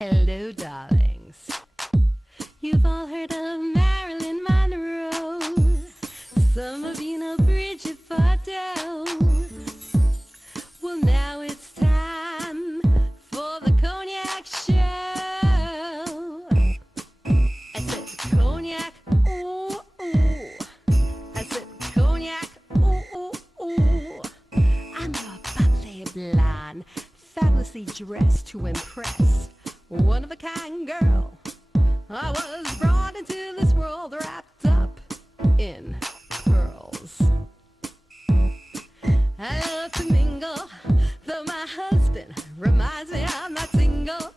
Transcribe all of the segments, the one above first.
Hello, darlings. You've all heard of Marilyn Monroe. Some of you know Bridget Bardot. Well, now it's time for the Cognac Show. I said cognac, ooh, ooh. I said cognac, ooh, ooh, ooh. I'm a bubbly blonde, fabulously dressed to impress. One of a kind girl. I was brought into this world wrapped up in pearls. I love to mingle, though my husband reminds me I'm not single.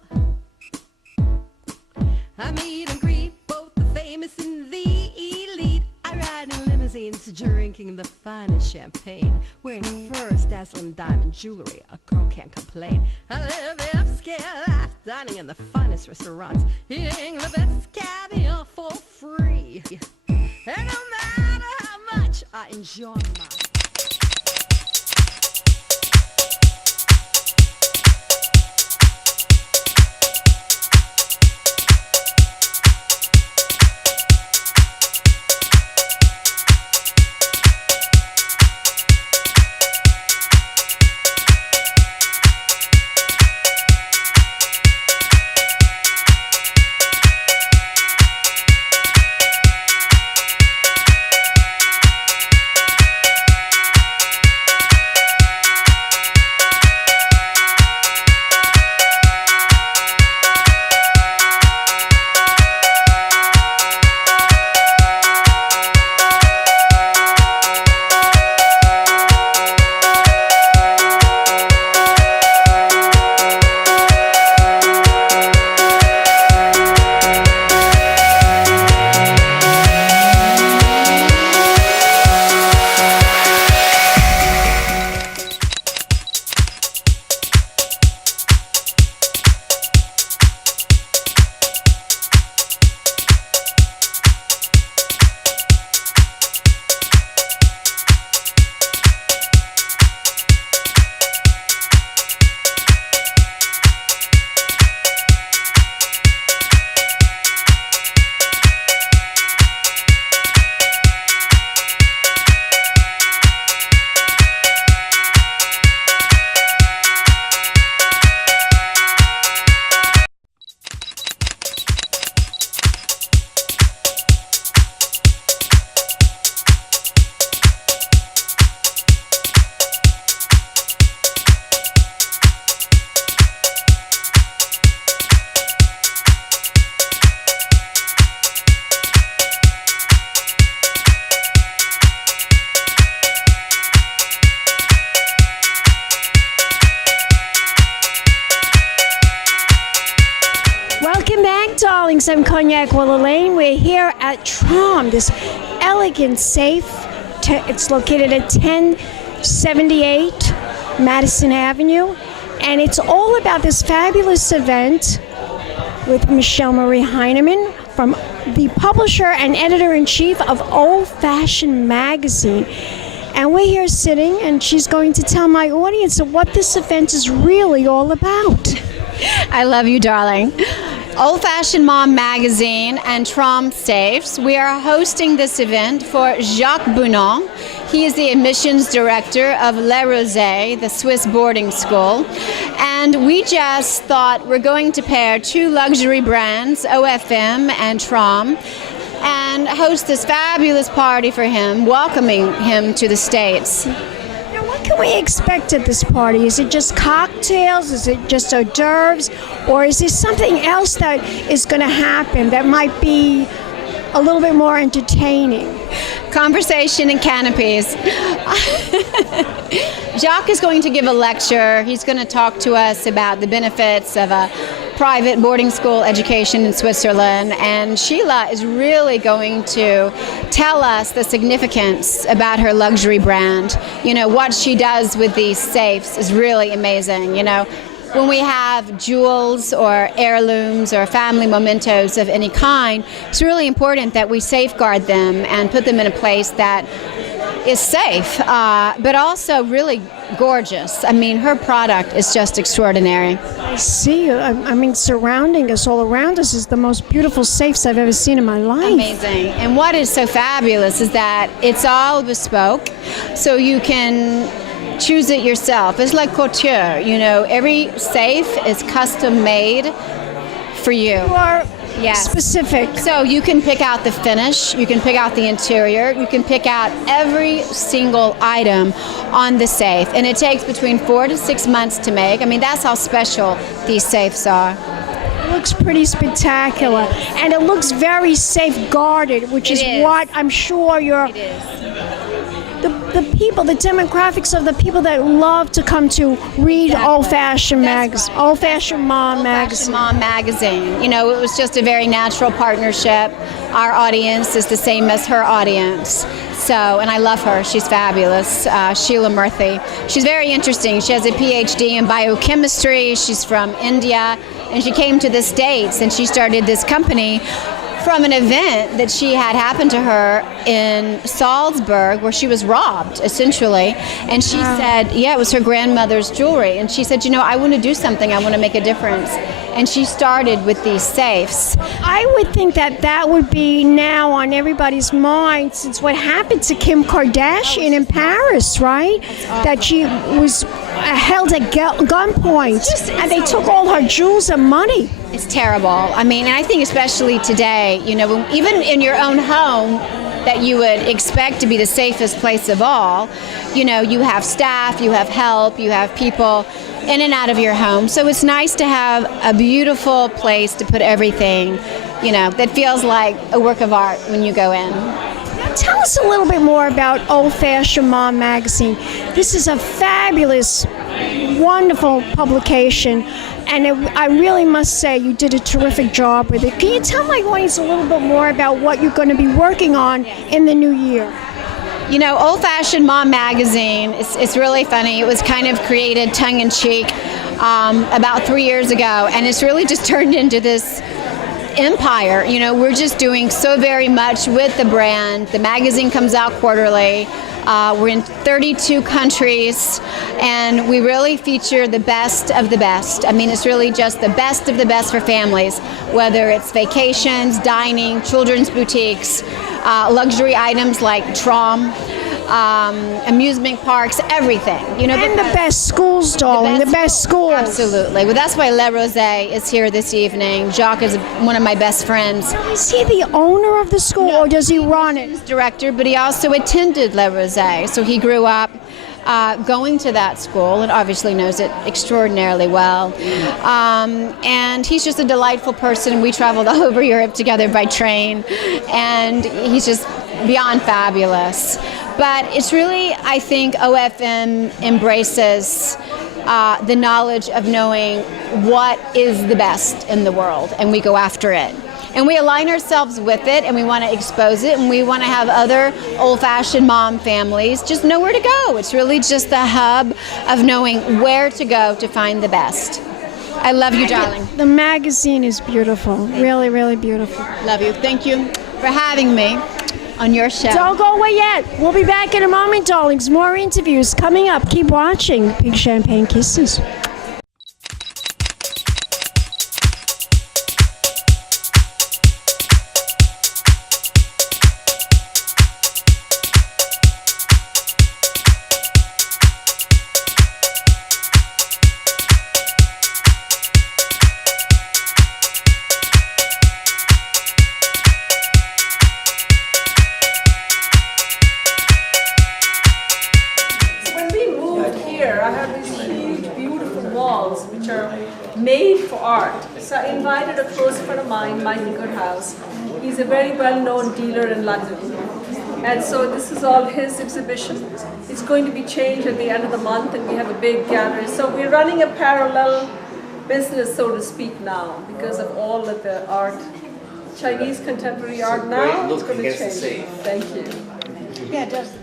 I meet and greet both the famous and the elite. I ride in limousines, drinking the finest champagne, wearing furs, dazzling diamond jewelry. A girl can't complain. I live the upscale life, dining in the finest restaurants, eating the best caviar for free. And no matter how much I enjoy my I'm Cognac Wellerlane. We're here at Traum, this elegant safe. It's located at 1078 Madison Avenue. And it's all about this fabulous event with Michelle Marie Heinemann, from the publisher and editor-in-chief of Old Fashioned Magazine. And we're here sitting, and she's going to tell my audience what this event is really all about. I love you, darling. Old Fashioned Mom Magazine and Traum Safes. We are hosting this event for Jacque Bounin. He is the admissions director of Rosey, the Swiss boarding school. And we just thought we're going to pair two luxury brands, OFM and Traum, and host this fabulous party for him, welcoming him to the States. What can we expect at this party? Is it just cocktails? Is it just hors d'oeuvres? Or is there something else that is going to happen that might be a little bit more entertaining? Conversation and canopies. Jacque is going to give a lecture. He's going to talk to us about the benefits of a private boarding school education in Switzerland, and Sheela is really going to tell us the significance about her luxury brand. You know, what she does with these safes is really amazing. You know, when we have jewels or heirlooms or family mementos of any kind, it's really important that we safeguard them and put them in a place that is safe, but also really gorgeous. I mean, her product is just extraordinary. I see. I mean, surrounding us, all around us, is the most beautiful safes I've ever seen in my life. Amazing. And what is so fabulous is that it's all bespoke, so you can choose it yourself. It's like couture, you know, every safe is custom made for you. You are Yes. specific. So you can pick out the finish, you can pick out the interior, you can pick out every single item on the safe. And it takes between 4 to 6 months to make. I mean, that's how special these safes are. It looks pretty spectacular. And it looks very safeguarded, which is what I'm sure you're... It is. The people, the demographics of the people that love to come to read Old-Fashioned magazine, right. Old-Fashioned Mom Old-Fashioned magazine. Mom magazine. You know, it was just a very natural partnership. Our audience is the same as her audience. So, and I love her. She's fabulous. Sheela Murty. She's very interesting. She has a PhD in biochemistry. She's from India. And she came to the States and she started this company from an event that she had happened to her in Salzburg where she was robbed, essentially. And she said, yeah, it was her grandmother's jewelry. And she said, you know, I want to do something. I want to make a difference. And she started with these safes. I would think that that would be now on everybody's mind since what happened to Kim Kardashian in Paris, right? That she was held at gunpoint and they took all her jewels and money. It's terrible. I mean, and I think especially today, you know, even in your own home that you would expect to be the safest place of all, you know, you have staff, you have help, you have people in and out of your home. So it's nice to have a beautiful place to put everything, you know, that feels like a work of art when you go in. Now tell us a little bit more about Old-Fashioned Mom magazine. This is a fabulous, wonderful publication. And I really must say you did a terrific job with it. Can you tell my audience a little bit more about what you're going to be working on in the new year? You know, Old-Fashioned Mom magazine, it's really funny. It was kind of created tongue-in-cheek about 3 years ago, and it's really just turned into this empire. You know, we're just doing so very much with the brand. The magazine comes out quarterly. We're in 32 countries, and we really feature the best of the best. I mean, it's really just the best of the best for families, whether it's vacations, dining, children's boutiques, luxury items like Traum, amusement parks, everything. You know, And the best schools, darling, the best schools. Absolutely. Well, that's why Rosey is here this evening. Jacque is one of my best friends. Is he the owner of the school, or does he run it? He's director, but he also attended Rosey, so he grew up going to that school and obviously knows it extraordinarily well. And he's just a delightful person. We traveled all over Europe together by train, and he's just beyond fabulous. But it's really, I think, OFM embraces the knowledge of knowing what is the best in the world, and we go after it. And we align ourselves with it, and we want to expose it, and we want to have other old-fashioned mom families just know where to go. It's really just the hub of knowing where to go to find the best. I love you, darling. The magazine is beautiful. Really, really beautiful. Love you. Thank you for having me on your show. Don't go away yet. We'll be back in a moment, darlings. More interviews coming up. Keep watching. Big champagne kisses. Made for art. So I invited a close friend of mine, Michael Goodhouse. He's a very well-known dealer in London. And so this is all his exhibition. It's going to be changed at the end of the month, and we have a big gallery. So we're running a parallel business, so to speak, now, because of all of the art, Chinese contemporary art now. It's going to change. Thank you. Yeah, it does.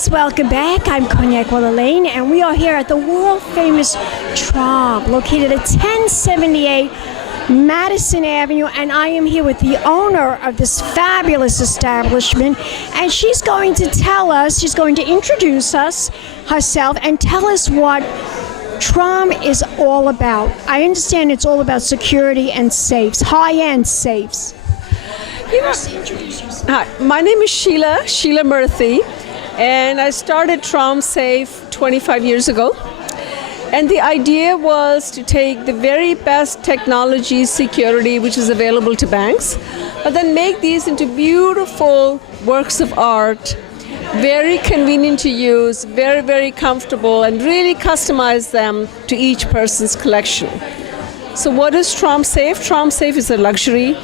girls, welcome back. I'm Cognac Wellerlane, and we are here at the world-famous Traum, located at 1078 Madison Avenue, and I am here with the owner of this fabulous establishment, and she's going to tell us, she's going to introduce us herself and tell us what Traum is all about. I understand it's all about security and safes, high-end safes. Introduce yourself. Hi, my name is Sheela Murty, and I started Traum Safe 25 years ago. And the idea was to take the very best technology, security, which is available to banks, but then make these into beautiful works of art, very convenient to use, very, very comfortable, and really customize them to each person's collection. So what is Traum Safe? Traum Safe is a luxury.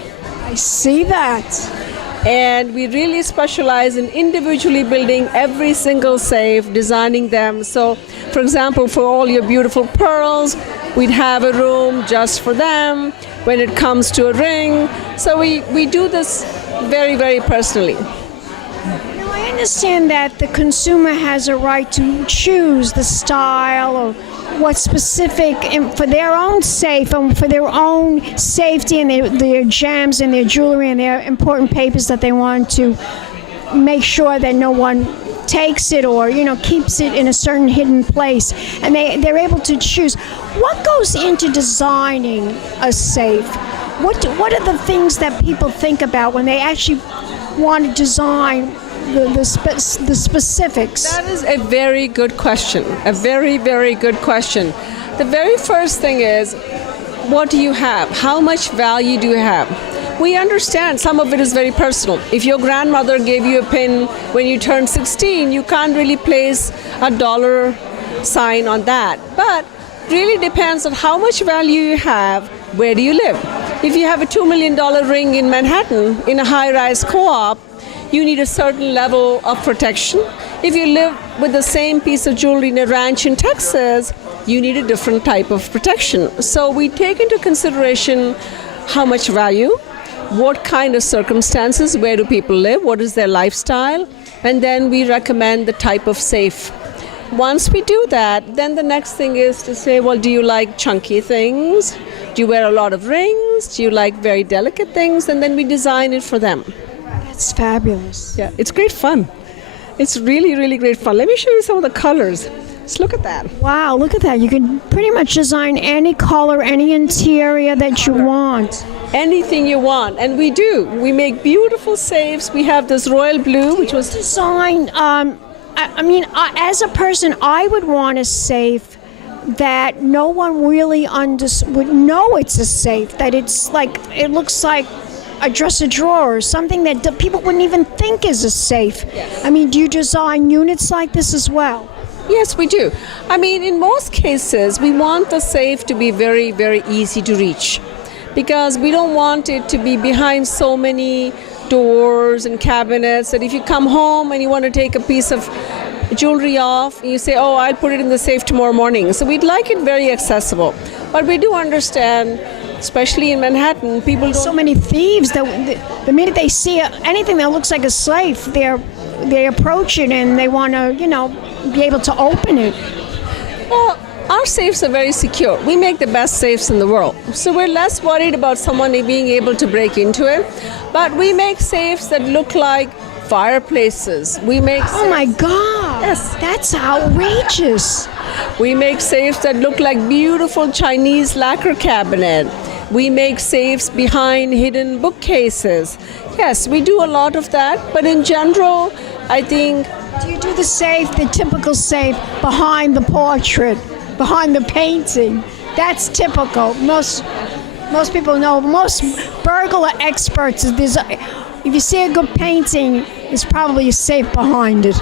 I see that. And we really specialize in individually building every single safe, designing them. So, for example, for all your beautiful pearls, we'd have a room just for them. When it comes to a ring, so we do this very, very personally. Now, I understand that the consumer has a right to choose the style or what's specific for their own safe and for their own safety and their gems and their jewelry and their important papers that they want to make sure that no one takes it or keeps it in a certain hidden place, and they're able to choose. What goes into designing a safe? What are the things that people think about when they actually want to design the specifics? That is a very good question. A very, very good question. The very first thing is, what do you have? How much value do you have? We understand some of it is very personal. If your grandmother gave you a pin when you turned 16, you can't really place a dollar sign on that. But really depends on how much value you have, where do you live. If you have a $2 million ring in Manhattan in a high-rise co-op, you need a certain level of protection. If you live with the same piece of jewelry in a ranch in Texas, you need a different type of protection. So we take into consideration how much value, what kind of circumstances, where do people live, what is their lifestyle, and then we recommend the type of safe. Once we do that, then the next thing is to say, well, do you like chunky things? Do you wear a lot of rings? Do you like very delicate things? And then we design it for them. That's fabulous. Yeah, it's great fun. It's really, really great fun. Let me show you some of the colors. Just look at that. Wow, look at that. You can pretty much design any color, any interior that you want. Anything you want, and we do. We make beautiful safes. We have this royal blue, which was designed. As a person, I would want a safe that no one really would know it's a safe. That it looks like a dresser drawer or something that people wouldn't even think is a safe. Yes. Do you design units like this as well? Yes, we do. In most cases, we want the safe to be very, very easy to reach, because we don't want it to be behind so many doors and cabinets that if you come home and you want to take a piece of jewelry off, you say, oh, I'll put it in the safe tomorrow morning. So we'd like it very accessible. But we do understand, especially in Manhattan, people don't... So many thieves, that the minute they see anything that looks like a safe, they approach it and they want to, be able to open it. Well, our safes are very secure. We make the best safes in the world. So we're less worried about someone being able to break into it. But we make safes that look like fireplaces. We make Oh my God! Yes. That's outrageous. We make safes that look like beautiful Chinese lacquer cabinet. We make safes behind hidden bookcases. Yes, we do a lot of that. But in general, I think... Do you do the typical safe behind the portrait, behind the painting? That's typical. Most people know. Most burglar experts, if you see a good painting, there's probably a safe behind it.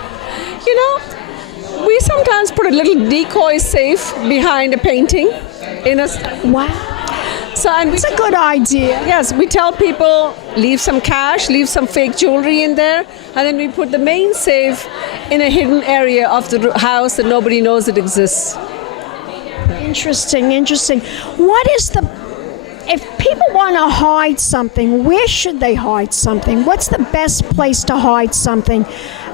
We sometimes put a little decoy safe behind a painting. Wow. It's a good idea. Yes, we tell people, leave some cash, leave some fake jewelry in there, and then we put the main safe in a hidden area of the house that nobody knows it exists. Interesting. If people want to hide something, where should they hide something? What's the best place to hide something?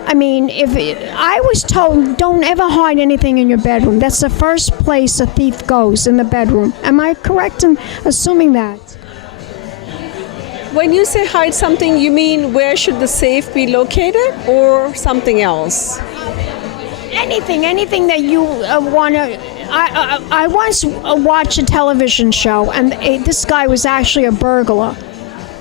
I mean, I was told don't ever hide anything in your bedroom. That's the first place a thief goes, in the bedroom. Am I correct in assuming that? When you say hide something, you mean where should the safe be located or something else? Anything that you want to. I once watched a television show, and this guy was actually a burglar.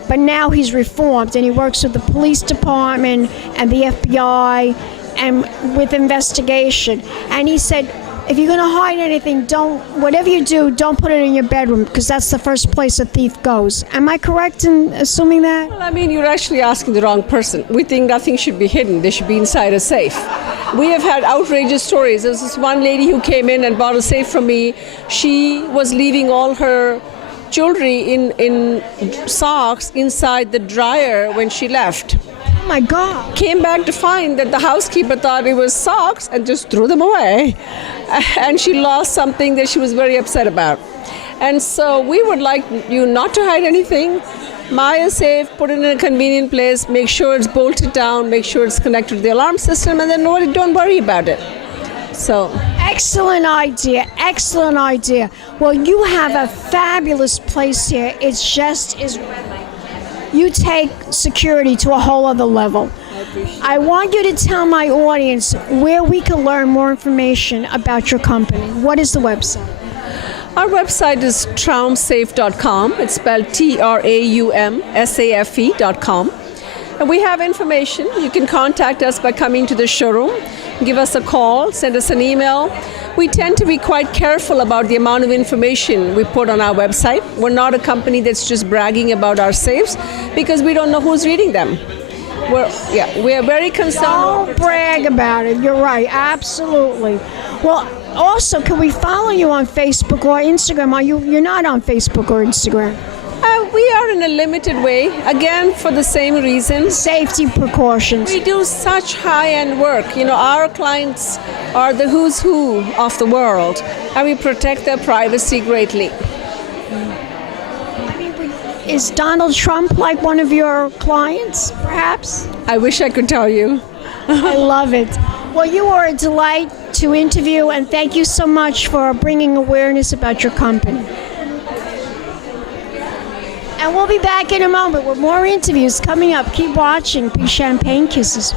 But now he's reformed, and he works with the police department and the FBI and with investigation. And he said, if you're going to hide anything, whatever you do, don't put it in your bedroom, because that's the first place a thief goes. Am I correct in assuming that? Well, I mean, you're actually asking the wrong person. We think nothing should be hidden. They should be inside a safe. We have had outrageous stories. There's this one lady who came in and bought a safe from me. She was leaving all her jewelry in socks inside the dryer when she left. Oh my God. Came back to find that the housekeeper thought it was socks and just threw them away. And she lost something that she was very upset about. And so we would like you not to hide anything. Buy a safe, put it in a convenient place, make sure it's bolted down, make sure it's connected to the alarm system, and then don't worry about it. So. Excellent idea. Excellent idea. Well, you have a fabulous place here. It's just you take security to a whole other level. I want you to tell my audience where we can learn more information about your company. What is the website? Our website is traumsafe.com. It's spelled TRAUMSAFE.com. And we have information. You can contact us by coming to the showroom, give us a call, send us an email. We tend to be quite careful about the amount of information we put on our website. We're not a company that's just bragging about our safes, because we don't know who's reading them. We're very concerned. Don't brag about it. You're right. Absolutely. Well, also, can we follow you on Facebook or Instagram? You're not on Facebook or Instagram? We are in a limited way, again, for the same reason. Safety precautions. We do such high-end work. You know, our clients are the who's who of the world, and we protect their privacy greatly. I mean, is Donald Trump like one of your clients, perhaps? I wish I could tell you. I love it. Well, you are a delight to interview, and thank you so much for bringing awareness about your company. And we'll be back in a moment with more interviews coming up. Keep watching. Big champagne kisses.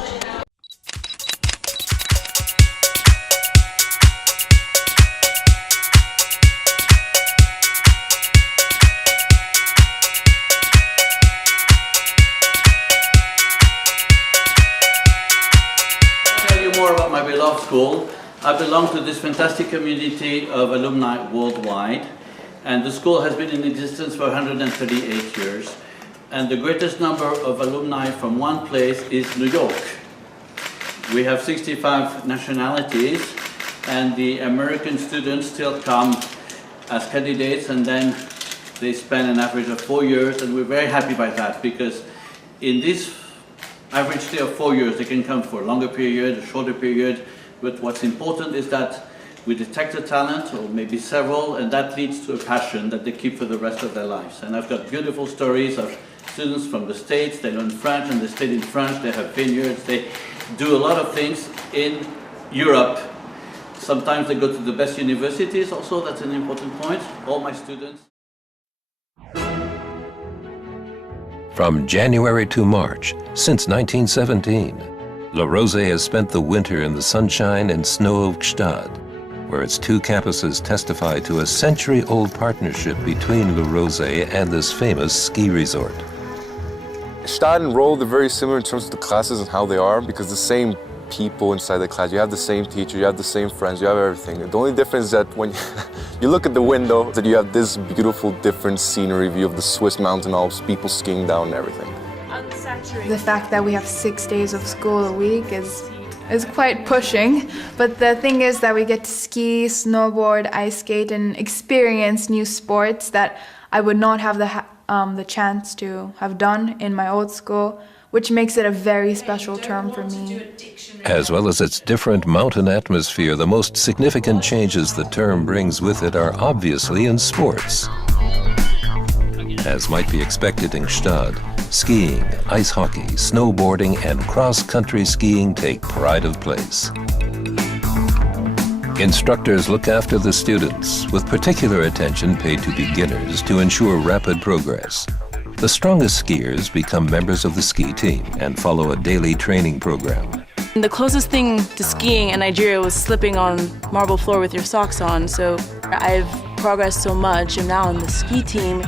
Tell you more about my beloved school. I belong to this fantastic community of alumni worldwide. And the school has been in existence for 138 years. And the greatest number of alumni from one place is New York. We have 65 nationalities, and the American students still come as candidates, and then they spend an average of 4 years, and we're very happy by that, because in this average stay of 4 years, they can come for a longer period, a shorter period, but what's important is that we detect a talent, or maybe several, and that leads to a passion that they keep for the rest of their lives. And I've got beautiful stories of students from the States. They learn French, and they stayed in France. They have vineyards. They do a lot of things in Europe. Sometimes they go to the best universities also. That's an important point. All my students. From January to March, since 1917, Le Rosey has spent the winter in the sunshine and snow of Gstaad, where its two campuses testify to a century-old partnership between Le Rosey and this famous ski resort. Gstaad and Roll, they're very similar in terms of the classes and how they are, because the same people inside the class, you have the same teacher, you have the same friends, you have everything. The only difference is that when you look at the window, that you have this beautiful different scenery view of the Swiss mountain Alps, people skiing down and everything. The fact that we have 6 days of school a week is quite pushing, but the thing is that we get to ski, snowboard, ice skate, and experience new sports that I would not have the chance to have done in my old school, which makes it a very special term for me. As well as its different mountain atmosphere, the most significant changes the term brings with it are obviously in sports. As might be expected in Gstaad, skiing, ice hockey, snowboarding, and cross-country skiing take pride of place. Instructors look after the students, with particular attention paid to beginners to ensure rapid progress. The strongest skiers become members of the ski team and follow a daily training program. The closest thing to skiing in Nigeria was slipping on marble floor with your socks on, so I've progressed so much, and now on the ski team.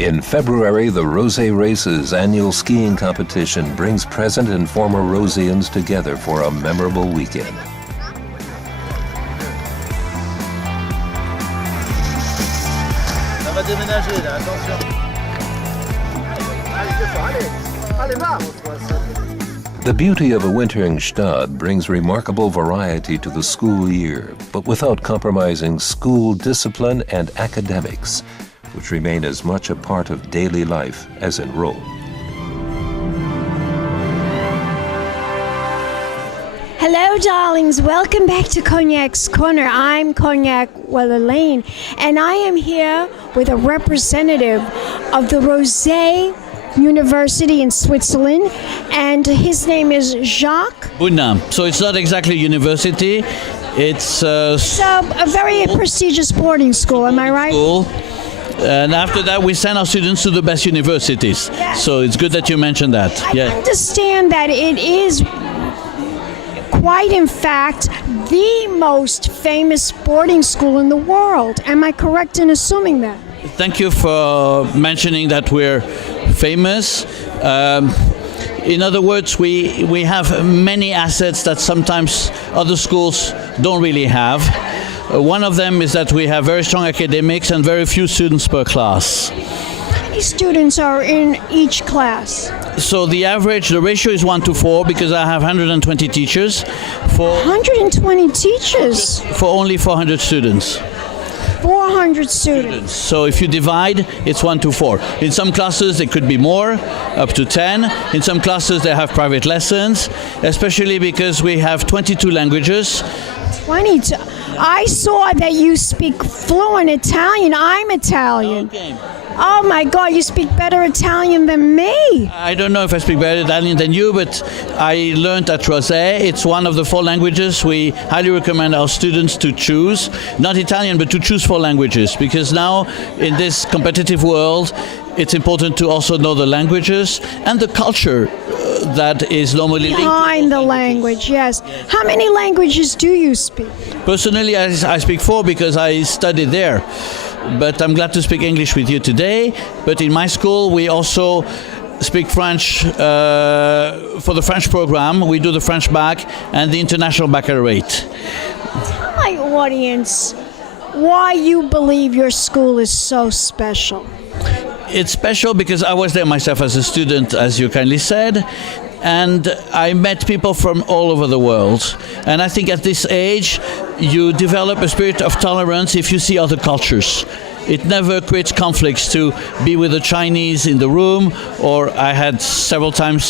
In February, the Rosey Races annual skiing competition brings present and former Rosians together for a memorable weekend. The beauty of a wintering Stade brings remarkable variety to the school year, but without compromising school discipline and academics, which remain as much a part of daily life as in Rome. Hello, darlings. Welcome back to Cognac's Corner. I'm Cognac Wellerlane, and I am here with a representative of the Rosey University in Switzerland, and his name is Jacque Bounin. So it's not exactly university, it's a very prestigious boarding school, am I right? school. And after that, we send our students to the best universities. Yes. So it's good that you mentioned that. I understand that it is quite, in fact, the most famous boarding school in the world. Am I correct in assuming that? Thank you for mentioning that we're famous. In other words, we have many assets that sometimes other schools don't really have. One of them is that we have very strong academics and very few students per class. How many students are in each class? So the ratio is 1-4 because I have 120 teachers for 120 teachers? For only 400 students. 400 students. So if you divide, it's 1-4. In some classes, it could be more, up to 10. In some classes, they have private lessons, especially because we have 22 languages. 22. I saw that you speak fluent Italian. I'm Italian. Okay. Oh my God, you speak better Italian than me. I don't know if I speak better Italian than you, but I learned at Rosey. It's one of the 4 languages we highly recommend our students to choose. Not Italian, but to choose 4 languages, because now in this competitive world, it's important to also know the languages and the culture that is normally linked behind the language, yes. How many languages do you speak? Personally, I speak 4 because I studied there. But I'm glad to speak English with you today. But in my school, we also speak French for the French program. We do the French bac and the international baccalaureate. Tell my audience why you believe your school is so special. It's special because I was there myself as a student, as you kindly said. And I met people from all over the world. And I think at this age, you develop a spirit of tolerance if you see other cultures. It never creates conflicts to be with the Chinese in the room, or I had several times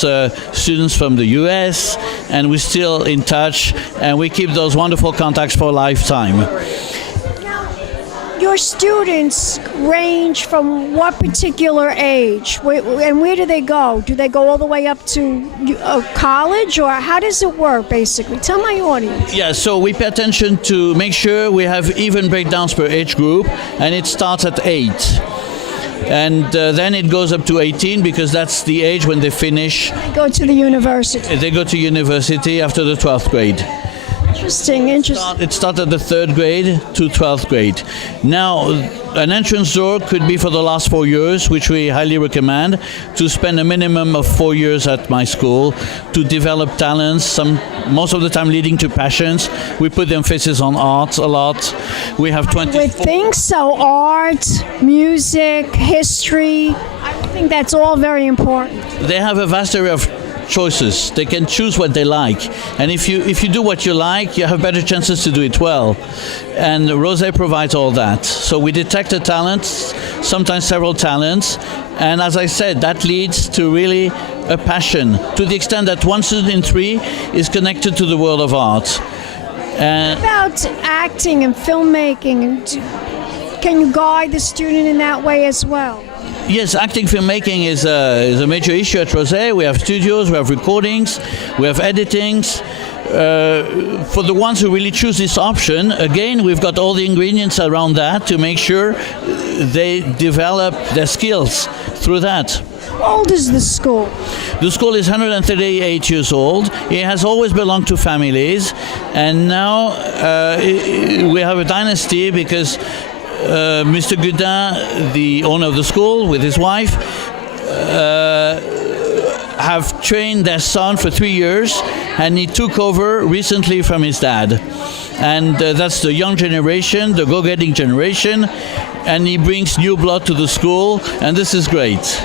students from the US, and we're still in touch, and we keep those wonderful contacts for a lifetime. Your students range from what particular age? And where do they go? Do they go all the way up to college, or how does it work, basically? Tell my audience. Yeah, so we pay attention to make sure we have even breakdowns per age group, and it starts at 8. And then it goes up to 18 because that's the age when they finish. They go to the university. They go to university after the 12th grade. Interesting. It started the 3rd grade to 12th grade. Now, an entrance door could be for the last 4 years, which we highly recommend, to spend a minimum of 4 years at my school to develop talents, most of the time leading to passions. We put the emphasis on art a lot. We have 20. I would think so. Art, music, history. I think that's all very important. They have a vast area of choices. They can choose what they like, and if you do what you like, you have better chances to do it well. And Rosey provides all that. So we detect the talents, sometimes several talents, and as I said, that leads to really a passion, to the extent that 1 student in 3 is connected to the world of art. About acting and filmmaking, can you guide the student in that way as well? Yes, acting filmmaking is a major issue at Rosey. We have studios, we have recordings, we have editings. For the ones who really choose this option, again, we've got all the ingredients around that to make sure they develop their skills through that. How old is the school? The school is 138 years old. It has always belonged to families, and now we have a dynasty because Mr. Gudin, the owner of the school, with his wife, have trained their son for 3 years, and he took over recently from his dad. And that's the young generation, the go-getting generation, and he brings new blood to the school, and this is great.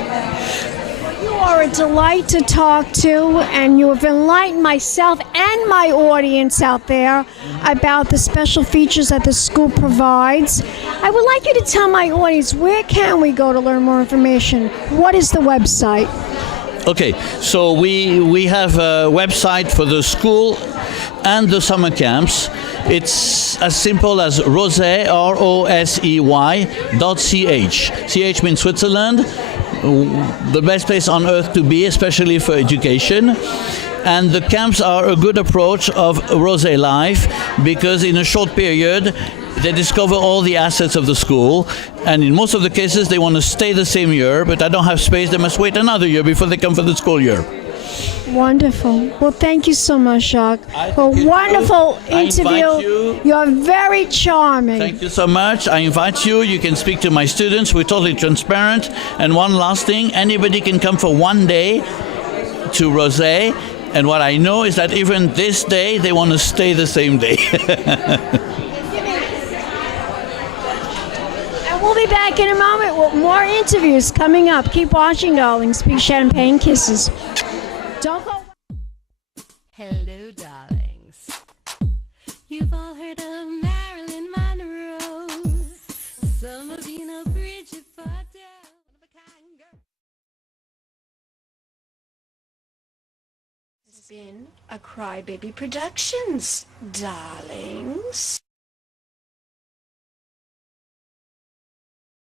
You are a delight to talk to, and you have enlightened myself and my audience out there about the special features that the school provides. I would like you to tell my audience, where can we go to learn more information? What is the website? Okay, so we have a website for the school and the summer camps. It's as simple as Rosey, ROSEY.ch. CH means Switzerland, the best place on earth to be, especially for education. And the camps are a good approach of Rosey life because in a short period they discover all the assets of the school, and in most of the cases they want to stay the same year, but I don't have space, they must wait another year before they come for the school year. Wonderful. Well, thank you so much, Jacque, for a wonderful interview. You are very charming. Thank you so much. I invite you. You can speak to my students. We're totally transparent. And one last thing, anybody can come for one day to Rosey, and what I know is that even this day they want to stay the same day. We'll be back in a moment with more interviews coming up. Keep watching, darlings. Big champagne kisses. Don't go. Hello, darlings. You've all heard of Marilyn Monroe. Some of you know Bridget Fordell. It's been a Crybaby Productions, darlings.